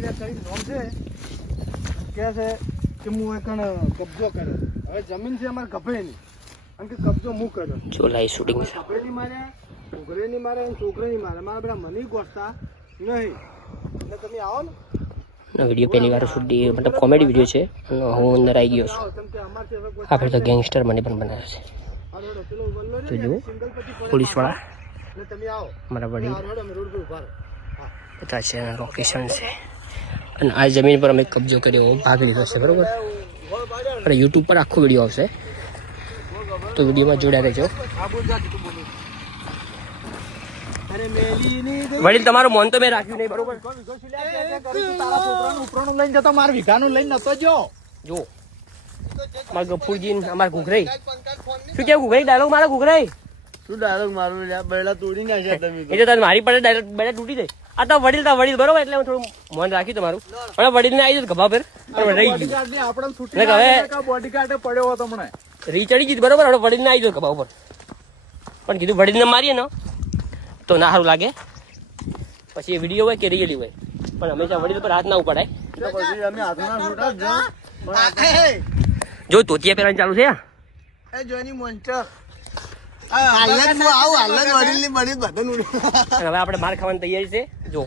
કરીને કરી નોમ છે કે છે કે હું એકણ કબજો કર્યો. હવે જમીન છે અમારે ગભેની અને કે કબજો હું કર્યો. જો લાઈવ શૂટિંગ છે. ગભેની માર્યા, છોકરીની મારે અને છોકરીની મારે. મારા બધા મને ગોઠતા નહીં. એટલે તમે આવો ને વિડીયો પહેલી વાર શૂટિંગ મતલબ કોમેડી વિડીયો છે. હું અંદર આવી ગયો છું. આપણે તો ગેંગસ્ટર મને પણ બનાવે છે. તો જુઓ પોલીસવાળા મારા વડીલ બધા છે એના લોકેશન છે. અને આ જમીન પર અમે કબજો કર્યો, ભાગ લીધો છે. બરાબર, અને યુટ્યુબ પર આખો વિડીયો આવશે, તો વિડીયોમાં જોડ્યા રહેજો. વડીલ તમારું મોન તો મેં રાખ્યું નહીં. બરોબર, તારા છોકરાનું ઉપરાણું લઈને જતો, મારા વીઘાનું લઈને નતો જો. જો મારા ગફુરજી અમારા ઘૂઘરાઈ શું કેવું? ઘૂઘરાઈ ડાયલોગ મારા ઘૂઘરાઈ શું ડાયલોગ મારું બેડા તોડી નાખ્યા તમે. એ તો તારે મારી પડે ડાયલોગ બેડા તૂટી જાય. આ તો વડીલ બરોબર, એટલે હું થોડું મન રાખ્યું તમારું. પણ વડીલ ને આવી જતું ગભા પર રહી ગયું. બોડીગાર્ડ પડ્યો હતો મને રી ચડી ગઈ બરોબર. હવે વડીલ ને આવી જતું ગભા ઉપર. પણ કીધું વડીલ ને મારીએ ને તો ના સારું લાગે. પછી એ વિડીયો હોય કે રિયલી હોય, પણ હંમેશા વડીલ પર હાથ ના ઉપાડાય. જો તોતિયા પહેરવાનું ચાલુ છે. હવે આપણે માર ખાવાની તૈયારી છે. જો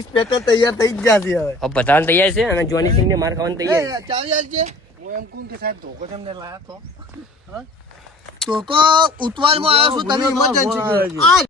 ઇન્સ્પેક્ટર તૈયાર થઈ જ ગયા છે. હવે બધાને તૈયાર છે. અને જોની સિંહ ને માર ખાવાની તૈયારી. હું એમ કહું કે સાહેબ ધોકો છે એમને લાયા તો ધોકો ઉતવાલમાં આવ્યો છું, તમે ઇમરજન્સી